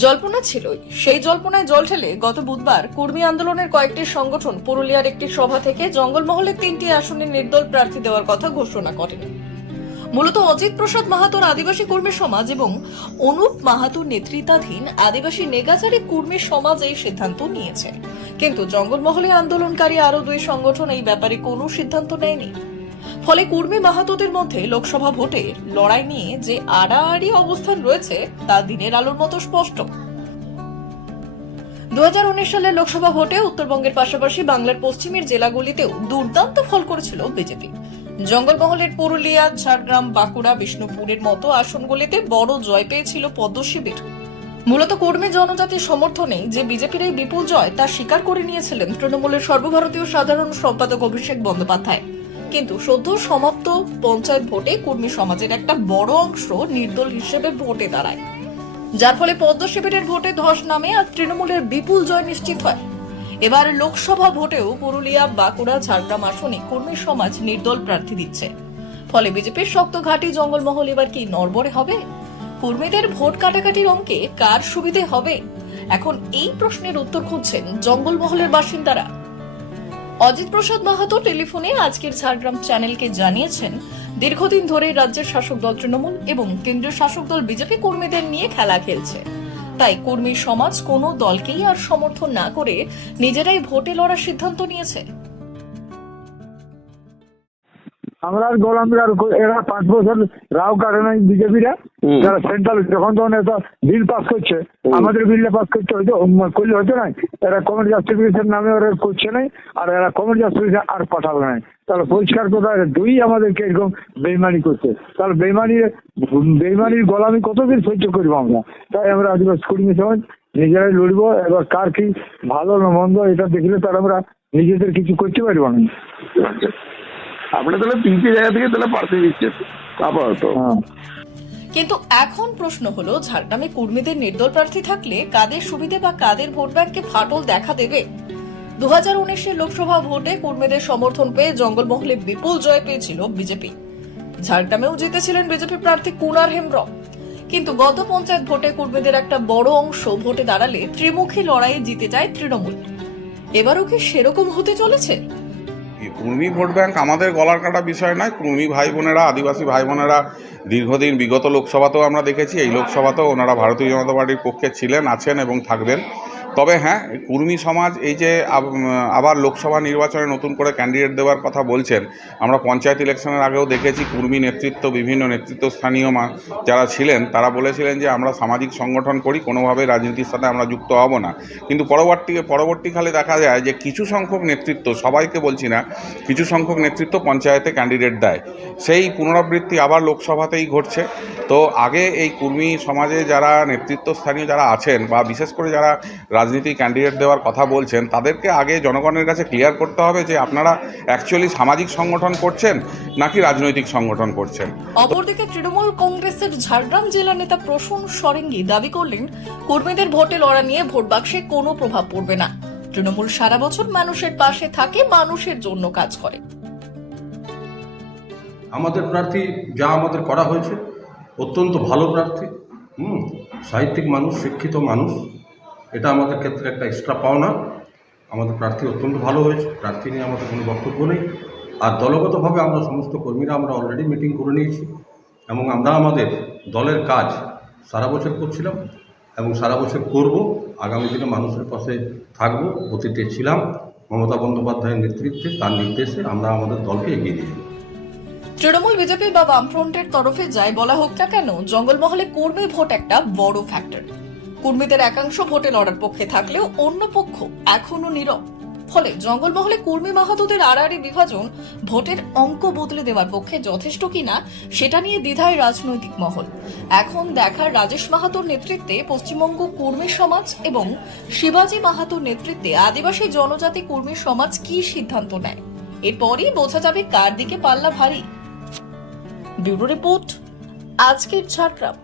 জল্পনা ছিলই, সেই জল্পনায় জল ঢেলে গত বুধবার কর্মী আন্দোলনের কয়েকটি সংগঠন পুরুলিয়ার একটি সভা থেকে জঙ্গলমহলের 3টি আসনে নির্দল প্রার্থী দেওয়ার কথা ঘোষণা করেন। মূলত অজিত প্রসাদ মাহাতোর আদিবাসী কর্মী সমাজ এবং অনুপ মাহাতোর নেতৃত্বাধীন আদিবাসী নেগাচারী কর্মী সমাজ এই সিদ্ধান্ত নিয়েছে, কিন্তু জঙ্গলমহলে আন্দোলনকারী আরো দুই সংগঠন এই ব্যাপারে কোনো সিদ্ধান্ত নেয়নি। ফলে কর্মী মাহাতোদের মধ্যে লোকসভা ভোটে লড়াই নিয়ে যে আড়াআড়ি অবস্থান রয়েছে তা দিনের আলোর মতো স্পষ্ট। 2019 সালের লোকসভা ভোটে উত্তরবঙ্গের পাশাপাশি বাংলার পশ্চিমের জেলাগুলিতেও দুর্দান্ত ফল করেছিল বিজেপি। জঙ্গলমহলের পুরুলিয়া, ঝাড়গ্রাম, বাঁকুড়া, বিষ্ণুপুরের মতো আসনগুলিতে বড় জয় পেয়েছিল পদ্ম শিবির। মূলত কর্মী জনজাতির সমর্থনে যে বিজেপির এই বিপুল জয় তা স্বীকার করে নিয়েছিলেন তৃণমূলের সর্বভারতীয় সাধারণ সম্পাদক অভিষেক বন্দ্যোপাধ্যায়। কিন্তু সদ্য সমাপ্ত পঞ্চায়েত ভোটে কর্মী সমাজের একটা বড় অংশ নির্দল হিসেবে ভোটে দাঁড়ায়, যার ফলে পদ্ম শিবিরের ভোটে ধস নামে আর তৃণমূলের বিপুল জয় নিশ্চিত হয়। এবার লোকসভা ভোটেও পুরুলিয়া, বাঁকুড়া, ঝাড়গ্রাম আসনে কর্মী সমাজ নির্দল প্রার্থী দিচ্ছে। ফলে বিজেপির শক্ত ঘাঁটি জঙ্গলমহল এবার কি নড়বড়ে হবে? কর্মীদের ভোট কাটাকাটির অঙ্কে কার সুবিধে হবে? এখন এই প্রশ্নের উত্তর খুঁজছেন জঙ্গলমহলের বাসিন্দারা। অজিত প্রসাদ মাহাতো টেলিফোনে আজকের ঝাড়গ্রাম চ্যানেলকে জানিয়েছেন, দীর্ঘদিন ধরে রাজ্যের শাসক দল তৃণমূল এবং কেন্দ্রীয় শাসক দল বিজেপি কর্মীদের নিয়ে খেলা খেলছে। তাই কর্মী সমাজ কোনো দলকেই আর সমর্থন না করে নিজেরাই ভোটে লড়ার সিদ্ধান্ত নিয়েছে। আমরা আর গোলাম এরা 5 বছর রাও কাটে নাই বিজেপিরা, যারা সেন্ট্রাল যখন তখন এত বিল পাস করছে, আমাদের বিলটা পাস করতে হয়তো করলে হতো না। এরা কমেন্ট জাস্টিফিকেশন নামে ওরা করছে নাই, আর এরা কমেন্ট জাস্টিফিকেশন আর পাঠাবে নাই। তাহলে পরিষ্কার কথা, দুই আমাদেরকে এরকম বেইমানি করছে। তাহলে বেইমানির গোলামি কতদিন সহ্য করবো আমরা? তাই আমরা আদিবাসী কর্মী সমাজ নিজেরাই লড়বো। এবার কার কি ভালো না মন্দ এটা দেখলে তার আমরা নিজেদের কিছু করতে পারবো না। আপনি তাহলে 3টে জায়গা থেকে তাহলে প্রার্থী দিচ্ছেন আপাতত। কিন্তু এখন প্রশ্ন হলো, ঝাড়গ্রামে কর্মীদের নির্দল প্রার্থী থাকলে কাদের সুবিধে বা কাদের ভোট ব্যাংকে ফাটল দেখা দেবে? 2019 লোকসভা ভোটে কর্মীদের সমর্থন পেয়ে জঙ্গলমহলে বিপুল জয় পেয়েছিল বিজেপি। ঝাড়গ্রামেও জিতেছিলেন বিজেপি প্রার্থী কুনার হেমব্রম। কিন্তু গত পঞ্চায়েত ভোটে কর্মীদের একটা বড় অংশ ভোটে দাঁড়ালে ত্রিমুখী লড়াইয়ে জিতে যায় তৃণমূল। এবারও কি সেরকম হতে চলেছে? কর্মী ভোট ব্যাংক আমাদের গলার কাটা বিষয় নয়। কর্মী ভাই বোনেরা, আদিবাসী ভাই বোনেরা দীর্ঘদিন বিগত লোকসভাতেও আমরা দেখেছি, এই লোকসভাতেও ওনারা ভারতীয় জনতা পার্টির পক্ষে ছিলেন, আছেন এবং থাকবেন। তবে হ্যাঁ, কর্মী সমাজ এই যে আবার লোকসভা নির্বাচনে নতুন করে ক্যান্ডিডেট দেওয়ার কথা বলছেন, আমরা পঞ্চায়েত ইলেকশনের আগেও দেখেছি কর্মী নেতৃত্ব, বিভিন্ন নেতৃত্বস্থানীয় যারা ছিলেন তারা বলেছিলেন যে আমরা সামাজিক সংগঠন করি, কোনোভাবে রাজনীতির সাথে আমরা যুক্ত হব না। কিন্তু পরবর্তীকালে দেখা যায় যে কিছু সংখ্যক নেতৃত্ব, সবাইকে বলছি না, কিছু সংখ্যক নেতৃত্ব পঞ্চায়েতে ক্যান্ডিডেট দেয়। সেই পুনরাবৃত্তি আবার লোকসভাতেই ঘটছে। তো আগে এই কর্মী সমাজে যারা নেতৃত্বস্থানীয় যারা আছেন বা বিশেষ করে যারা রাজনীতি ক্যান্ডিডেট দেওয়ার কথা বলছেন, তাদেরকে আগে জনগণের কাছে ক্লিয়ার করতে হবে যে আপনারা অ্যাকচুয়ালি সামাজিক সংগঠন করছেন নাকি রাজনৈতিক সংগঠন করছেন। অপরদিকে তৃণমূল কংগ্রেসের ঝাড়গ্রাম জেলা নেতা প্রসূন সরেঙ্গী দাবি করলেন, কর্মীদের ভোটে লড়া নিয়ে ভোট বাক্সে কোনো প্রভাব পড়বে না। তৃণমূল সারা বছর মানুষের পাশে থাকে, মানুষের জন্য কাজ করে। আমাদের প্রার্থী যা আমাদের করা হয়েছে অত্যন্ত ভালো প্রার্থী, সাহিত্যিক মানুষ, শিক্ষিত মানুষ, এটা আমাদের ক্ষেত্রে একটা এক্সট্রা পাওনা। আমাদের প্রার্থী অত্যন্ত ভালো হয়েছে, প্রার্থী নিয়ে আমাদের কোনো বক্তব্য নেই। আর দলগতভাবে আমরা সমস্ত কর্মীরা আমরা অলরেডি মিটিং করে নিয়েছি এবং আমরা আমাদের দলের কাজ সারা বছর করছিলাম এবং সারা বছর করব। আগামী দিনে মানুষের পাশে থাকবো, অতীতে ছিলাম। মমতা বন্দ্যোপাধ্যায়ের নেতৃত্বে, তার নির্দেশে আমরা আমাদের দলকে এগিয়ে নিয়ে যাব। তৃণমূল, বিজেপি বা বামফ্রন্টের তরফে যাই বলা হোক না কেন, জঙ্গলমহলে কর্মী ভোট একটা বড় ফ্যাক্টর। কর্মীদের একাংশ ভোটে লড়ার পক্ষে থাকলেও অন্য পক্ষ এখনো নীরব। ফলে জঙ্গলমহলে কর্মী মাহাতোদের আড়াআড়ি বিভাজন ভোটের অঙ্ক বদলে দেওয়ার পক্ষে যথেষ্ট কিনা সেটা নিয়ে দ্বিধায় রাজনৈতিক মহল। এখন দেখার রাজেশ মাহাতোর নেতৃত্বে পশ্চিমবঙ্গ কর্মী সমাজ এবং শিবাজী মাহাতোর নেতৃত্বে আদিবাসী জনজাতি কর্মী সমাজ কি সিদ্ধান্ত নেয়। এরপরই বোঝা যাবে কার দিকে পাল্লা ভারী। ব্যুরো রিপোর্ট, আজকের ঝাড়গ্রাম।